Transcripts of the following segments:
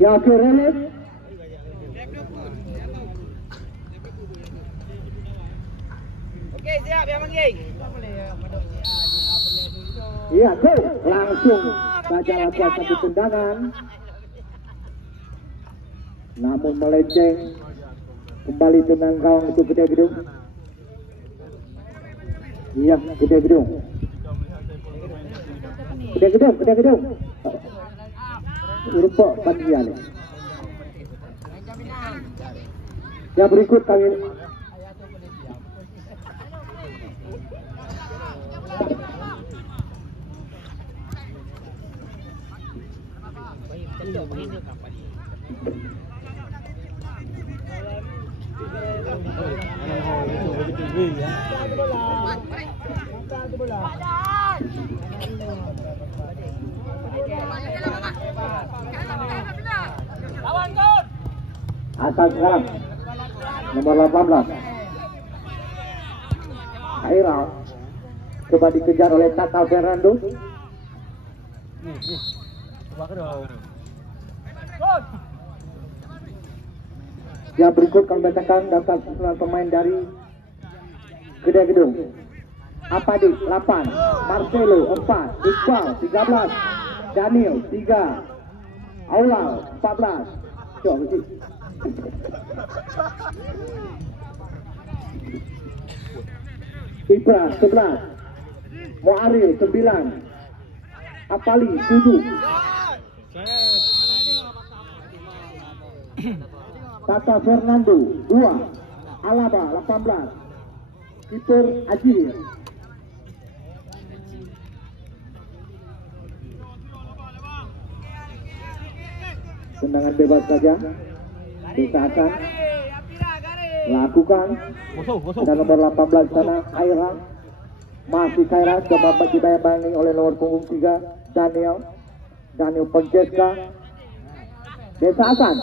Ya oke relief. Oke siap ya Mangging. Iya go langsung saja lakukan satu tendangan. Namun melenceng kembali tenang gawang itu Gede Gedung. Iya Gede Gedung. Gede Gedung. Rupa bagian. Ya berikut kami asal sekarang nomor 18 Aira coba dikejar oleh Tata Fernando. Ya berikut kami bacakan daftar susunan pemain dari Gede Gedung. Apadi 8, Marcelo 4, Iqbal 13, Daniel 3, Aulal 14. Coba sih. Ibra 11, Muaril 9, Apali 7, Tata Fernando 2, Alaba 18, kiper Ajir. Tendangan bebas saja. Desakan lakukan. Dan nomor 18 sana Aira. Masih Kaira coba dibayang-bayangi oleh nomor punggung 3 Daniel Penceska. Desakan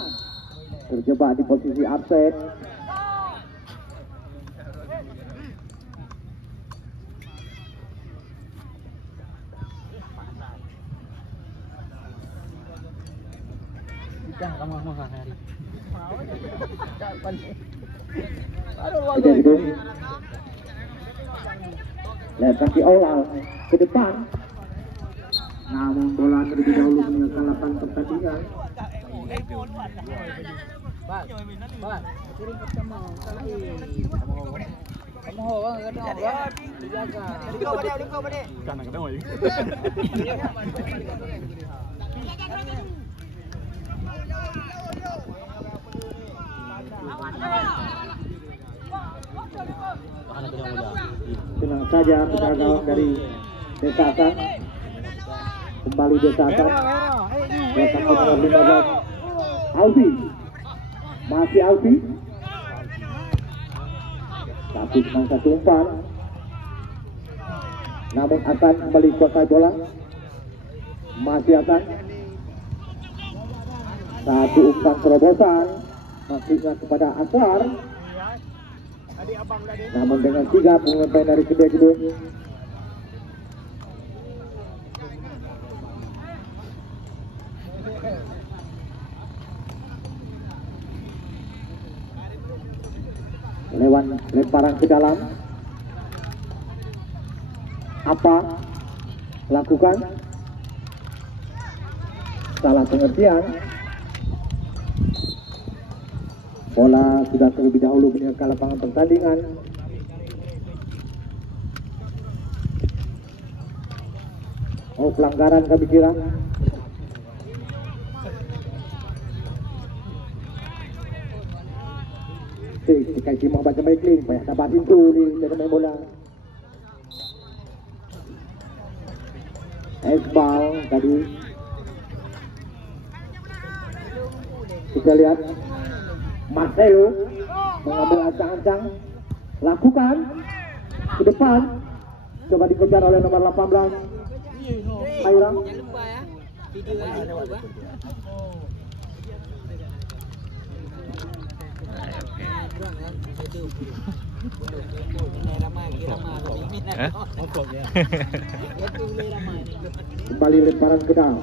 terjebak di posisi offset. Lihat kaki Aulal ke depan. Namun bola terlebih dahulu menyelesaikan pertandingan. Tenang saja putar gawang dari Desakan. Kembali Desakan. Datang ke nomor 15 Alfi. Masih Alfi. Tapi dengan satu umpan. Namun akan kembali kuasai bola. Masih akan satu umpan terobosan. Masihnya kepada Aswar. Namun dengan 3 pemain dari Gede Gedung. Lewat lemparan ke dalam. Apa lakukan? Salah pengertian. Bola sudah terlebih dahulu meninggalkan lapangan pertandingan. Oh, pelanggaran kami kira. Sekai mau baca baik link, banyak dapatin tu ni cara main bola. Esbal tadi. Kita lihat Marcelo mengambil ancang-ancang, lakukan ke depan, coba dikejar oleh nomor 18 Aira. Kembali lemparan ke dalam.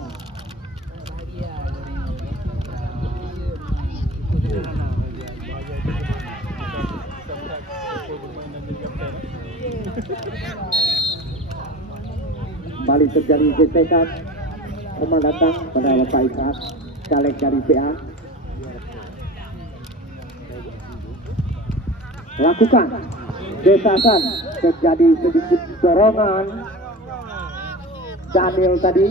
Kembali terjadi gesekan. Kemana datang pada Bapak Isaac, caleg dari PA. Lakukan gesekan, terjadi sedikit dorongan. Daniel tadi.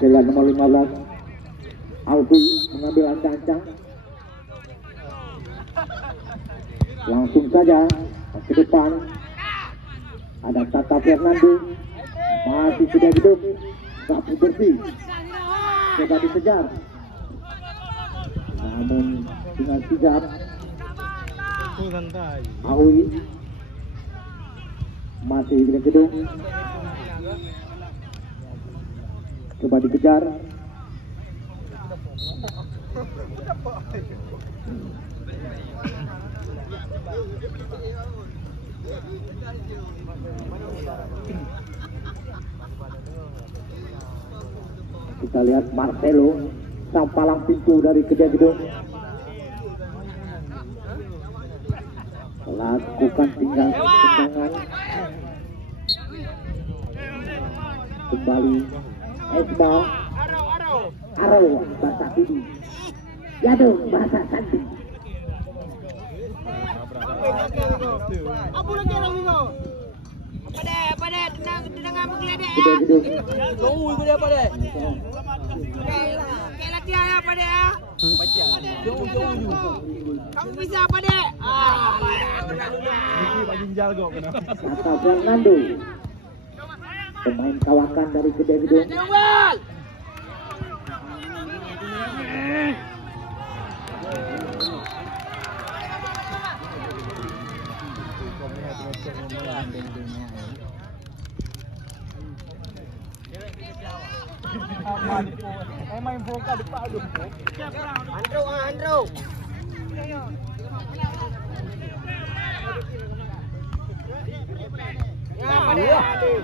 Jalan nomor 15 Alfi mengambil ancang-ancang. Langsung saja ke depan. Ada Tata Fernando. Masih sudah hidup. Sapu bersih. Coba dikejar. Namun dengan sigap Awi masih di gedung. Coba dikejar. Kita lihat Marcelo sang palang pintu dari kedai gedung. Lakukan tinggal tendangan. Kembali Esbal. Arrow bahasa Sidi. Yado bahasa Santi. Apa lagi orang ini? Apa deh? Tendangan menggeledek ya. Jauh itu dia apa deh? Kayak latihan apa deh ya? Jauh. Kamu bisa apa deh? Tata Fernando. Pemain kawakan dari kedai gedung. Main bola depan tu. Andrew. Ya, betul.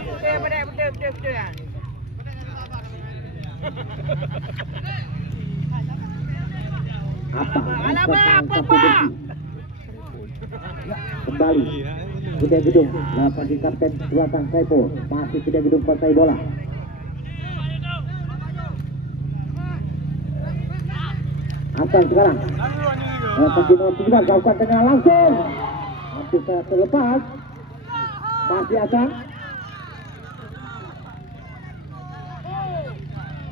Apa? Kembali kedai gedung. Lapan di kapten Selatan Saipo. Masih kedai gedung partai bola. Hasan sekarang. Kaki nomor 9 gaungkan tengah langsung. Hampir saya terlepas. Masih Hasan.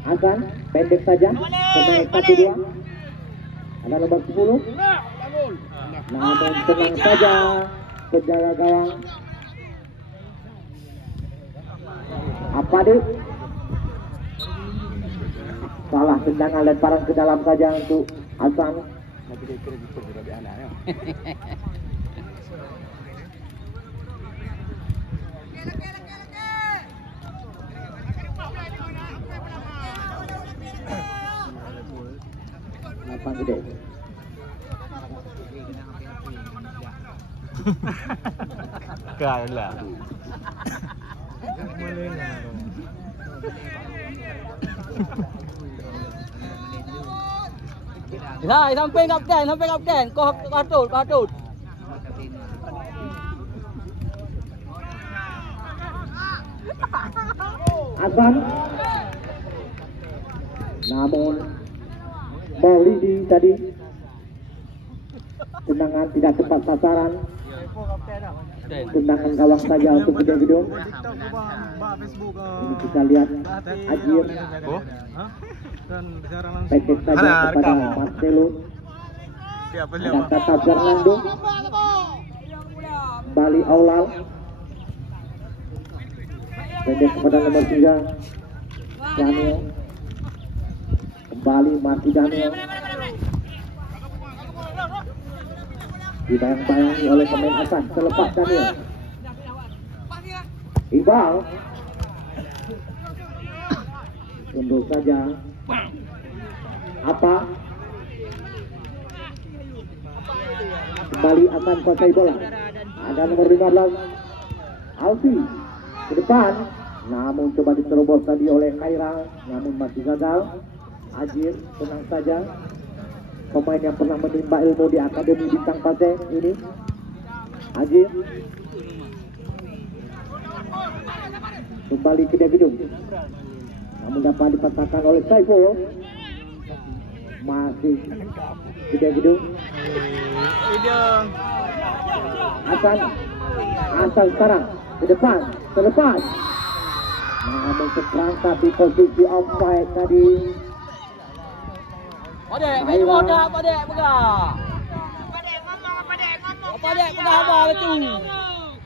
Hasan pendek saja. Pemain 1-2. Ada nomor 10. Namun tenang saja penjaga gawang. Apa deh? Salah tendangan, lemparan ke dalam saja untuk Hasan. Lapang gede. Kalah. Hai, sampai kapten. Kau patut. Hasan. Namun Maulidi tadi tendangan tidak tepat sasaran. Tendangan gawang saja untuk kedai gedung. Ini kita lihat Ajir. Pendek saja kepada Marcelo. Ada Tata Fernando. Bali Aulal. Pendek kepada nomor 3 Daniel. Kembali masih Daniel. dibayang-bayangi oleh pemain atas selepas Daniel. Iqbal tunduk saja. Apa? Kembali akan kuasai bola. Ada nomor 15 Alfi ke depan, namun coba diterobos tadi oleh Khaira, namun masih gagal. Ajir tenang saja, pemain yang pernah menimba ilmu di Akademi Bintang Pasir ini. Ajir kembali ke dia gedung, namun dapat dipatahkan oleh Saiful. Masih ke dia gedung. Hasan sekarang ke depan, terlepas, namun terperangkap di posisi offside tadi. Padek, main bola padek pegang. Padek ngomong, padek ngomong. Padek pegang apa betul?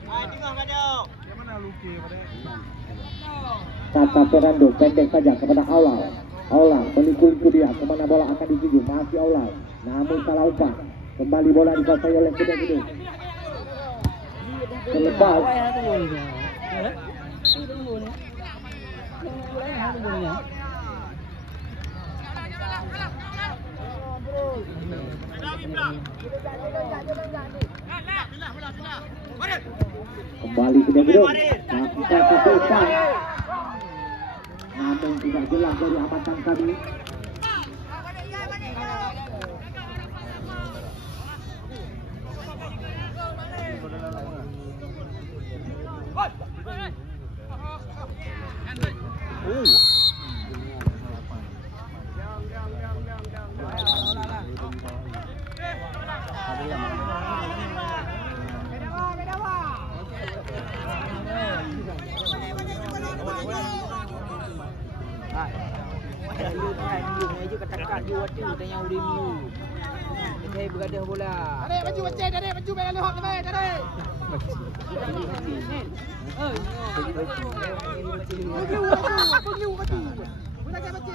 Tengok kadang. Yang mana luki padek? Kata Fernando pendek saja kepada Aulal. Aulal menikung dia, kemana bola akan dituju? Masih Aulal, namun salah umpan. Kembali bola dikuasai oleh Kedek. Terlepas. Kembali ke Kedek. Lakukan satu umpan, namun tidak jelas dari amatan kami. Berada bola. Tarik baju macam, tarik baju main lehok tu main, tarik. Baju. Gunakan baju.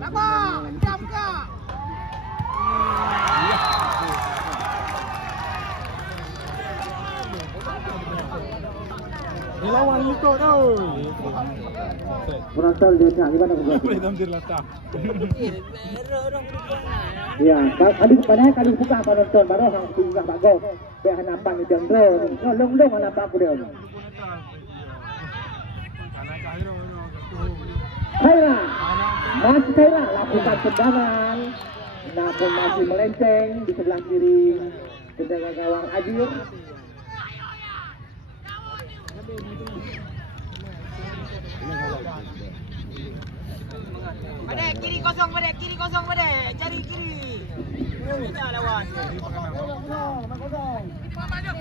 Lama, jam ke? Lawan lutut tau. Berasal dia tak gimana kau? Boleh tampil latah. Ya, kali buka penonton baru hang tunggak bagus. Be hanapan di jengro ni. Oh, long hanapan aku dia. Khaira. Masih Khaira lakukan tendangan. Namun masih melenceng di sebelah kiri. Tendangan gawang Ajir. Padek kiri kosong, padek kiri kosong, padek cari kiri. Tidak lawan.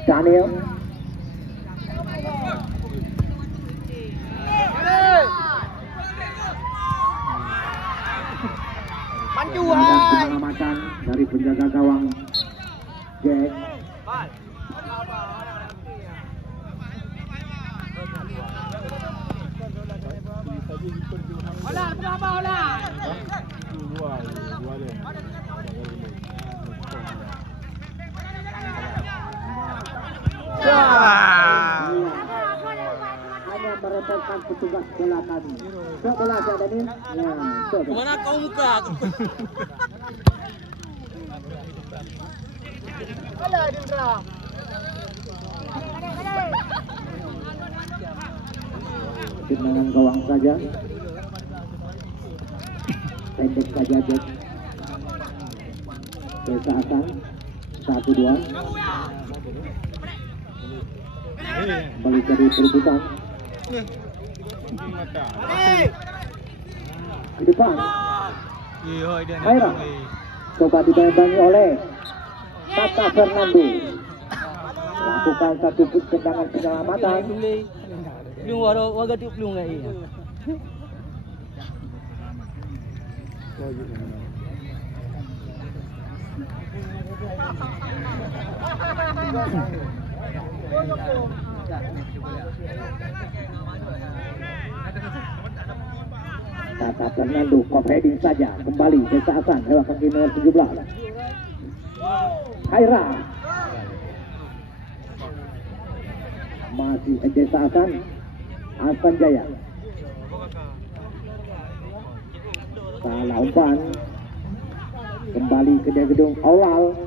Daniel. Mandu penyelamatan dari penjaga gawang Jack. Olah, berapa olah? Dua dia. Hanya merepotkan petugas bola kami. Sok bola ada ni. Mana kau muka? Olah Dindra. Tendangan gawang saja. Pendek saja Jack. Desa Hasan 1-2. Kembali jadi perebutan. Di depan. Khaira. Coba dibayang-bayangi oleh Kata Fernando. Lakukan satu tendangan penyelamatan. Belum warga tu belum lagi. Kata Fernando, kop heading saja. Kembali Desa Hasan lewat kaki nomor 17. Khaira. Masih Desa Hasan Jaya. Salah umpan. Kembali ke dia gedung awal.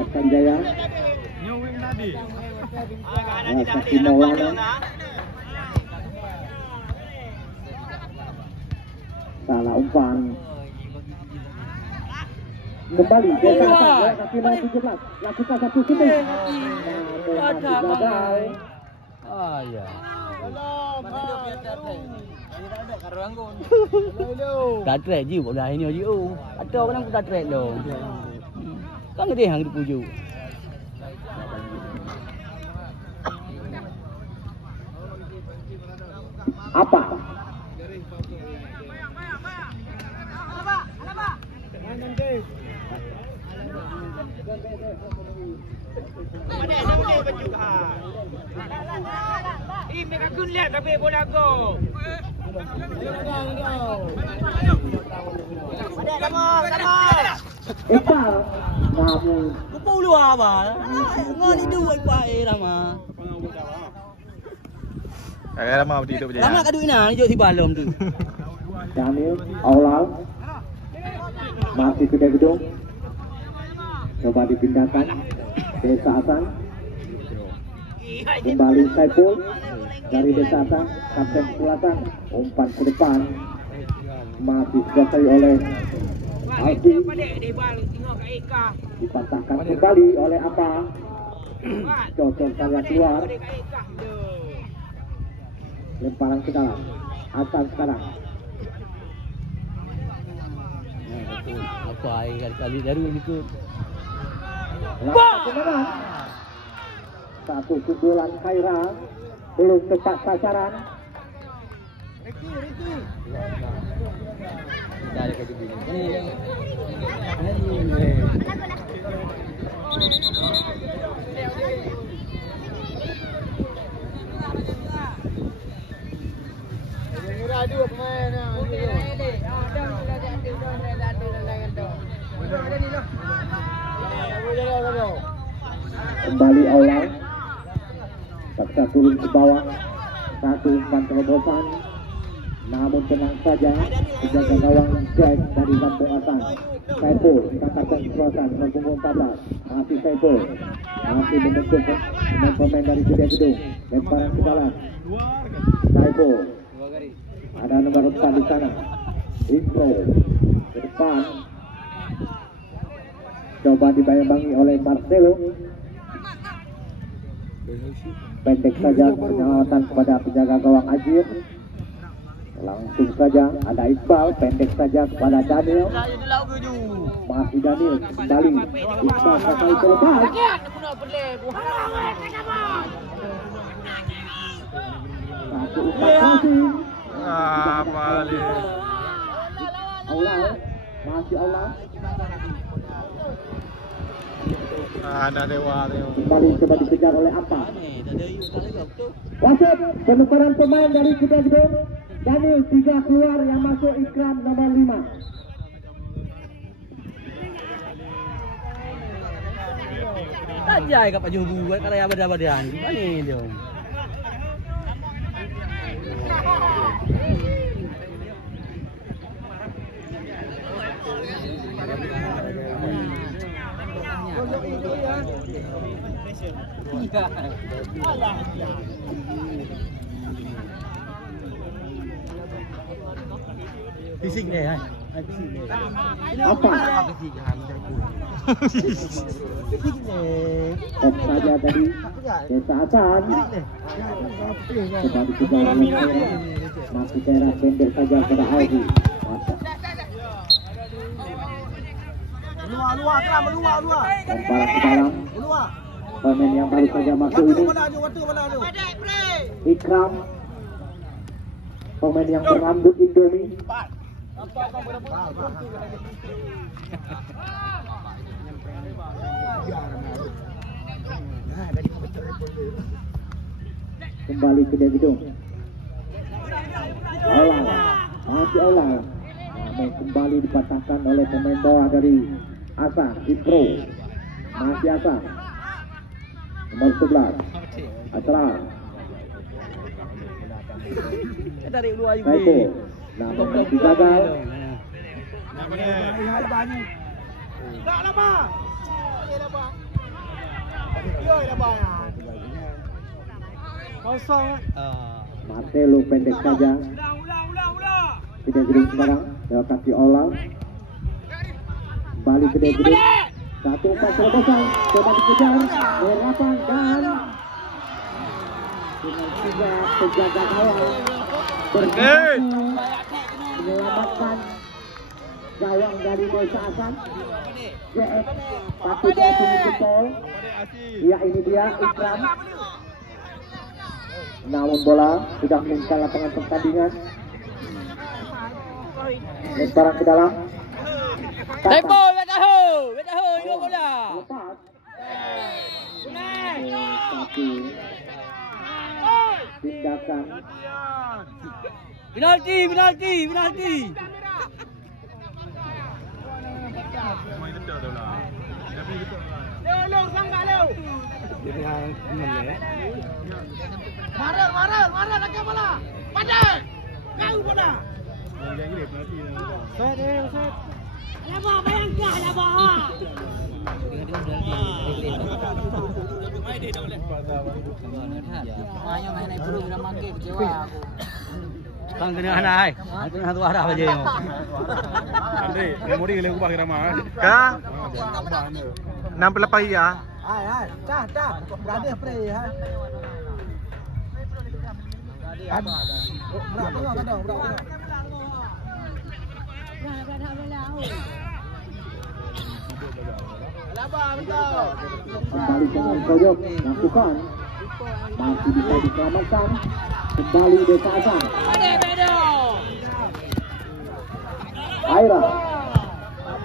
Hasan Jaya. Kaki Maulana. Salah umpan. Kembali Desa Hasan kaki nomor 17. Lakukan satu shooting. Gagal. Ah ya. Dah track je pula ini je. Ada orang pun dah track dah. Kan dia hang dipuju. Apa? Mereka kuliah tapi bola go. Ipal. Namun. Kupu luar apa? Ngoni dua ipal lama. Agak lama begitu berjaya. Lama kadu ina hijau di balom tu. Daniel Aulal. Masih ke dia gedung. Coba dipindahkan. Desa Hasan. Kembali Saiful dari Desa Hasan, Kapten Selatan, umpan ke depan masih dikuasai oleh Alfi, dipatahkan kembali oleh Apa, cocok saja keluar, lemparan ke dalam, Hasan sekarang. Apa kali baru ikut. Kemenangan. Satu sundulan Khaira belum tepat sasaran. Kembali Aulal. Paksa turun ke bawah. Satu umpan terobosan. Namun tenang saja. Penjaga gawang Jack dari Kampung Hasan. Saiful katakan kerosan punggung 14. Masih Saiful. Masih membentuk pemain dari Kedai Gedung. Lemparan ke dalam. Saiful. Ada nomor 4 di sana. Intro ke depan. Coba dibayang-bangi oleh Marcelo. Pendek saja penyelamatan kepada penjaga gawang Ajir. Langsung saja ada Iqbal, pendek saja kepada Daniel. Masih Daniel kembali. Iqbal sekali terlepas. Satu umpan masih. Apa lagi? Allah, masih Allah. Ada dewa. Kembali coba dikejar oleh Apa. Wasit penukaran pemain dari Kedai Gedung. Daniel 3 keluar, yang masuk Ikram nomor 5. Tajai kat Pak Jubu buat kalau yang badan-badan. Mana dia? Fisik deh, hai. Fisik deh. Apa? Fisik deh. Saja tadi Desa Hasan. Coba dikejar oleh Khaira. Masih Khaira pendek saja pada Aldi. Luar, keluar. Lemparan ke dalam. Pemain yang baru saja masuk ini Ikram, pemain yang berambut Indomie. Kembali ke Kedai Gedung. Olah, masih Olah. namun kembali dipatahkan oleh pemain bawah dari Asa Ikro. Masih Asa nomor 11 Asrar Tarik luar juga. Saiko, namun masih gagal. Tak lama. Kosong. Marcelo pendek saja. Tidak gedung sekarang, lewat kaki Ola. Kembali ke gedung. Satu umpan terobosan, coba dikejar, berapan dan dengan tiga penjaga gawang berhasil menyelamatkan gawang dari Desa Asan. JF patut diakui gol. Ya, ini dia Ikram. Namun bola sudah meninggal lapangan pertandingan. Lemparan ke dalam. Tempo, tahu, dua bola. Lepas. Sunai. Satu tindakan Penalti. Main dekat dah lah. Tapi dekat lah. Leo, sanggak Leo. Jadi hang teman le. Marah nak bola. Pandai. Kau bola. Yang gila penalti. Set. Laba bayangkan laba. Mayo main naik program mangke kecewa aku. Kang kena hanai. Kena tu arah aja yo. Andre, memori gila aku pakai nama. Ka? 68 ya. Hai. Dah. Berada spray ha. Berada tengok. kembali dengan Koyok lakukan masih bisa diselamatkan kembali Desa Asan. Kaira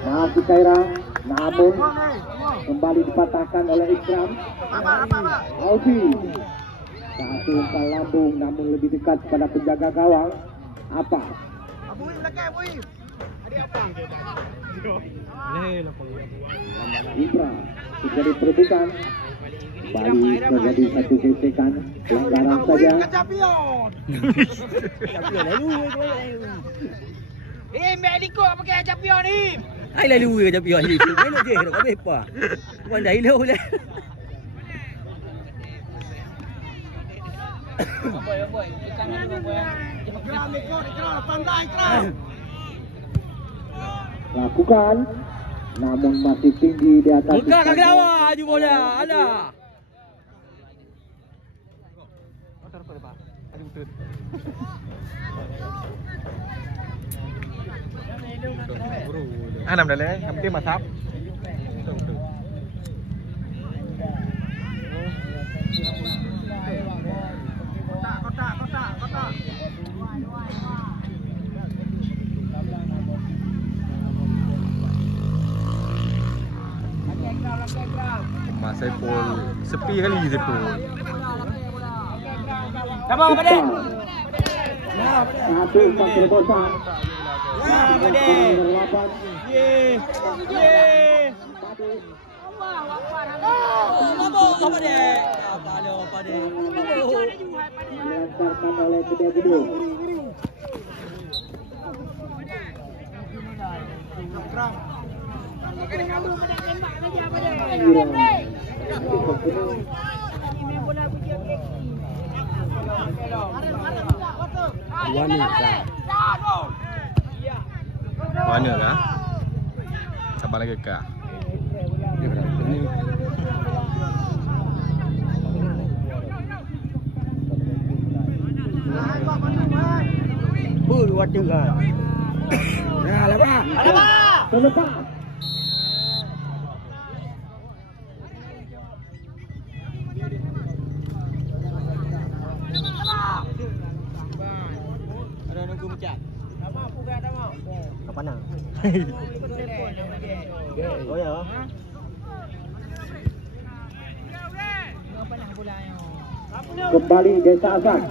masih Kaira, namun kembali dipatahkan oleh Ikram. Alfi satu umpan lambung namun lebih dekat pada penjaga gawang. Apa? Ikram terjadi perebutan, kembali terjadi satu gesekan, pelanggaran saja. Mek dikok pakai champion ni. Ai lalu ke champion ni. Main je nak habis apa. Pandai lu le. Boy. Kanan dulu boy. Lakukan, namun masih tinggi di atas. Bukan lagi awak aju bola. Ada. Nằm đây lấy, nằm kia mà thấp. Mas Saiful sepi kali Saiful. Sabar Padek. Satu umpan terobosan. Padek. Ye. Apa Padek? Apa lo Padek? Dilancarkan oleh kedua gedung. Mana kah? Sabar lagi kah? Waduh kan. Nah, lepas. Selepas Ada nunggu mecat. Kapan nang? Oh ya. kembali Desa Asan.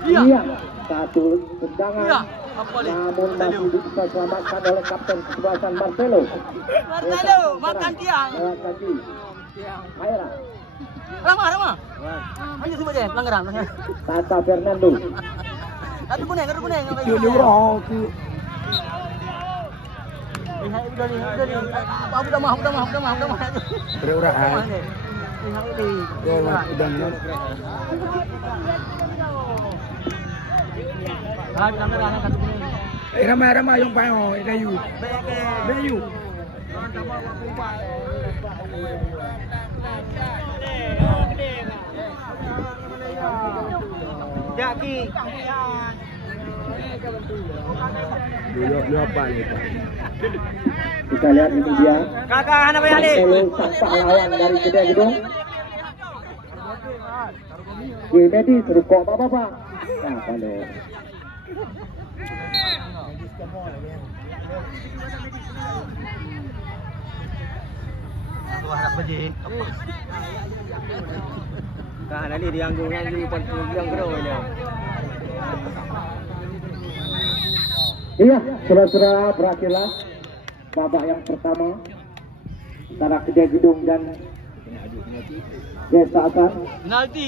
Iya, satu tendangan namun masih bisa selamatkan oleh kapten kesebelasan Marcelo. Makan tiang. Lewat kaki. Khaira. Ramah. Ayo coba deh, pelanggaran. Tata Fernando. Kartu kuning. Udah nih. Udah mah. Udah. Pelanggaran kartu kuning. Ramai yung payo, Dayu. Jaki. Dulu apa nih, Pak? Kita lihat ini dia. Kakak Hana Bayali. Marcelo sampak lawan dari Gede Gedung. Gimedi serukok Bapak. Nah, kalau Harap beji. Nah, nanti dianggung yang gerau ini. iya, saudara-saudara, berakhirlah babak yang pertama antara Gede Gedung dan Desa Asan. Penalti.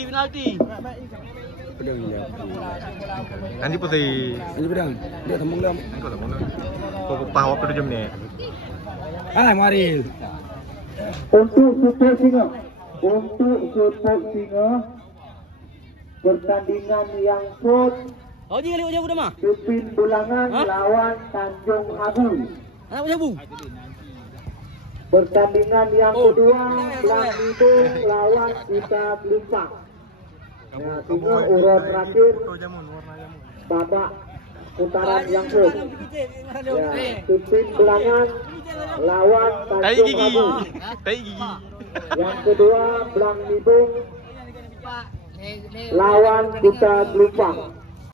Nanti putih. Ini pedang. Dia tembung lam. Kau paham apa jam ni? Mari. Untuk Super Singa pertandingan yang short Udah mah. Pipin Bulangan lawan Tanjung Agung. Anak punya bu. Pertandingan yang kedua Blang Hidung lawan Kita Gelumpang. Nah, tinggal urut terakhir babak putaran yang short. Ya, Pipin Bulangan lawan Tanjung Agung. Yang kedua Blang Hidung lawan Kita Gelumpang.